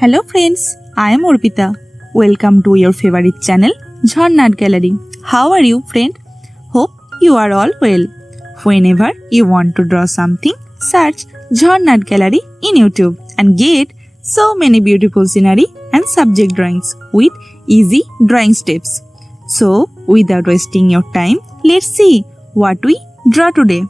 Hello friends, I am Arpita. Welcome to your favorite channel, Jharnat Gallery. How are you, friend? Hope you are all well. Whenever you want to draw something, search Jharnat Gallery in YouTube and get so many beautiful scenery and subject drawings with easy drawing steps. So, without wasting your time, let's see what we draw today.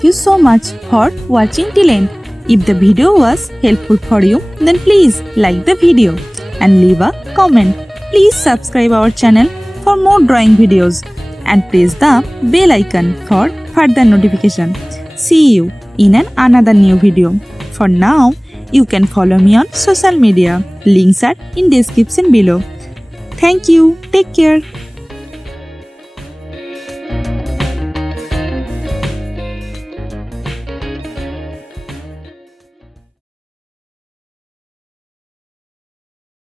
Thank you so much for watching till end. If the video was helpful for you, then please like the video and leave a comment. Please subscribe our channel for more drawing videos and press the bell icon for further notification. See you in another new video. For now, you can follow me on social media. Links are in description below. Thank you. Take care.